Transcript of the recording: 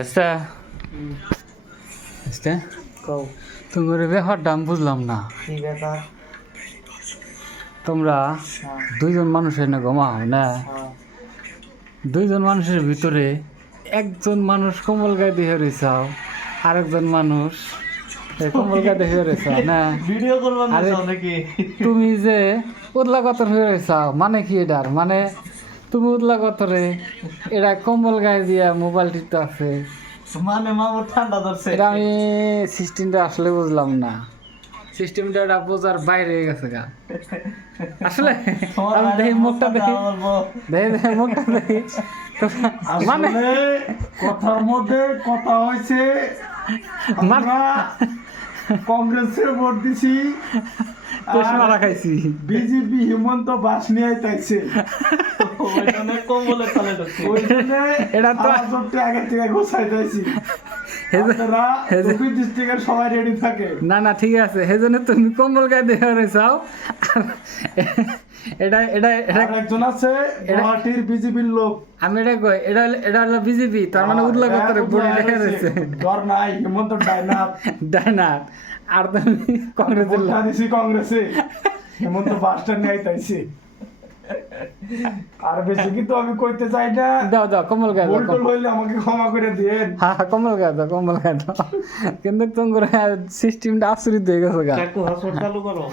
আচ্ছা আচ্ছা কও তোমার ব্যাপারটা আমি বুঝলাম না। কি ব্যাপার? তোমরা হ্যাঁ দুইজন মানুষের না ঘুমাও না, হ্যাঁ দুইজন মানুষের ভিতরে একজন মানুষ কম্বল গায়ে দিয়ে রয়েছাও, আরেকজন মানুষ কম্বল গায়ে দিয়ে রয়েছাও না। ভিডিও করবো না আরে, নাকি? তুমি যে উদলা গতর হয়ে রয়েছাও মানে কি এটার মানে? তুমি উদলা গতরে এটা কম্বল গায়ে দিয়া মোবাইল টিপতে আছে, মানে মামুর ঠান্ডা ধরছে। এটা আমি সিস্টেমটা আসলে বুঝলাম না। সিস্টেমটা এটা বোঝার বাইরে হয়ে গেছে গা আসলে। তোমার আমি দেখি মুখটা দেখি, বলবো দেখি মুখটা দেখি মানে আসলে কথার মধ্যে কথা হয়েছে, মানে আমরা কংগ্রেসের ভোট দিছি, চশমা রাখাইছি। বিজেপি হিমন্ত বাস নিয়ে আইতাইছে, ওইখানে কম্বলে তলে ঢুকছে। ওই জন্য এটা তো- আজবটি আগে থেকে গোছাই দিয়েছি। এই যে- আপনারা এই যে- দুই ডিস্ট্রিক্টের সবাই রেডি থাকে। না না ঠিক আছে, সেই জন্য তুমি কম্বল গায়ে দেখে রয়েছাও। এটা এটা এটা আর একজন আছে গুয়াহাটির বিজেপির লোক, আমি এটা কই, এটা হলো বিজেপি, তার মানে উদলা করে বডি দেখে রয়েছে ডর নাই, হেমন্ত ডাইনাথ। ডাইনার। আর তুমি কংগ্রেসের লোক। ভোটটা দিছি কংগ্রেসে, হেমন্ত বাসটা নিয়ে আইতাইছে। আর বেশি কিন্তু আমি কইতে চাই না, দাও দাও কম্বল গায়ে দাও। ভুল হইলে আমাকে ক্ষমা করে দিয়েন। হ্যাঁ হ্যাঁ কম্বল গায়ে দাও, কম্বল গায়ে দাও। কিন্তু তোমার সিস্টেমটা আশ্চর্য হয়ে গেছে গা। চাকু হাসপাতাল চালু করো।